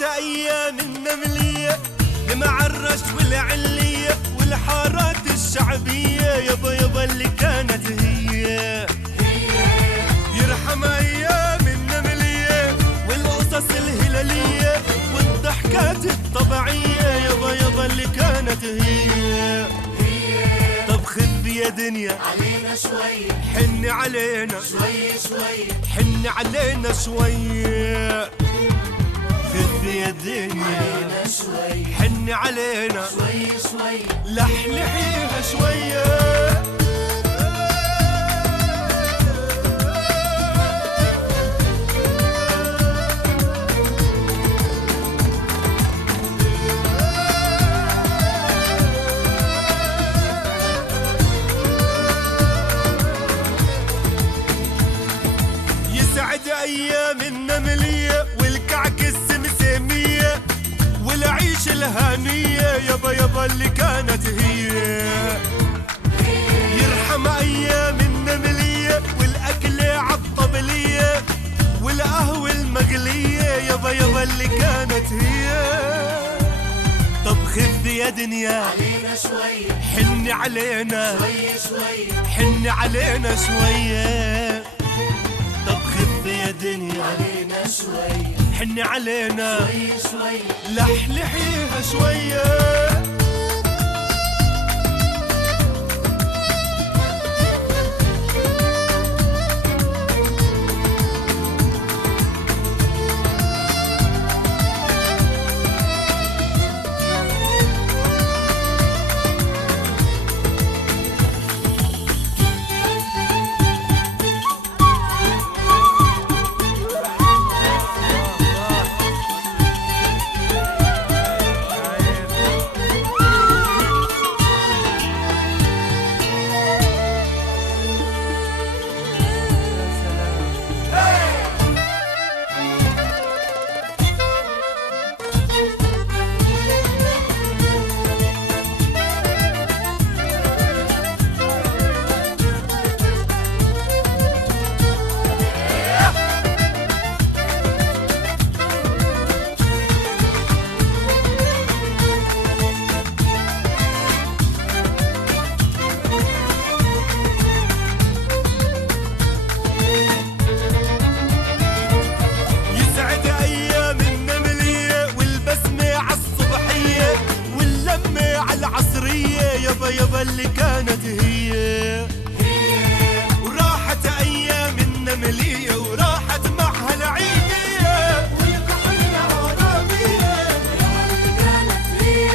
راحت ايام النمليه مع الرش والعليه والحارات الشعبيه يابا يابا اللي كانت هي يرحم ايام النمليه والقصص الهلاليه والضحكات الطبيعيه يابا يابا اللي كانت هي. طب خذ يا دنيا علينا شوي، حني علينا شوي شوي، حني علينا شوي. خذ يا دنيا علينا شوي، حني علينا شوي شوي، لحلحيها شوية. يسعد أيام النملية والكعك السمسمية والعيش الهانية يابا يابا اللي كانت هي. يرحم أيام النملية والأكلة عالطبلية والقهوة المقلية يابا يابا اللي كانت هي. طب خذ يا دنيا علينا شوي، حني علينا شوي شوي، حني علينا شوية. طب خذ يا دنيا علينا شوي، حني علينا شوي شوي، لحلحيها شوية. يابا يابا اللي كانت هي. وراحت ايام النمليه وراحت معها العيديه والكحل العربيه يابا اللي كانت هي.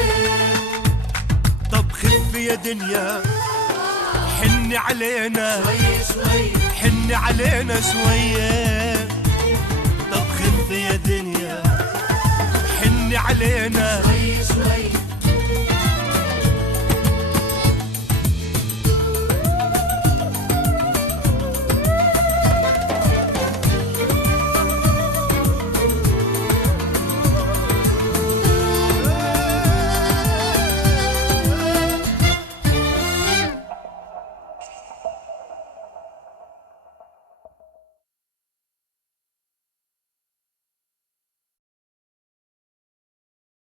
طب خف يا دنيا حني علينا شوي شوي، حني علينا شويه. طب خف يا دنيا حني علينا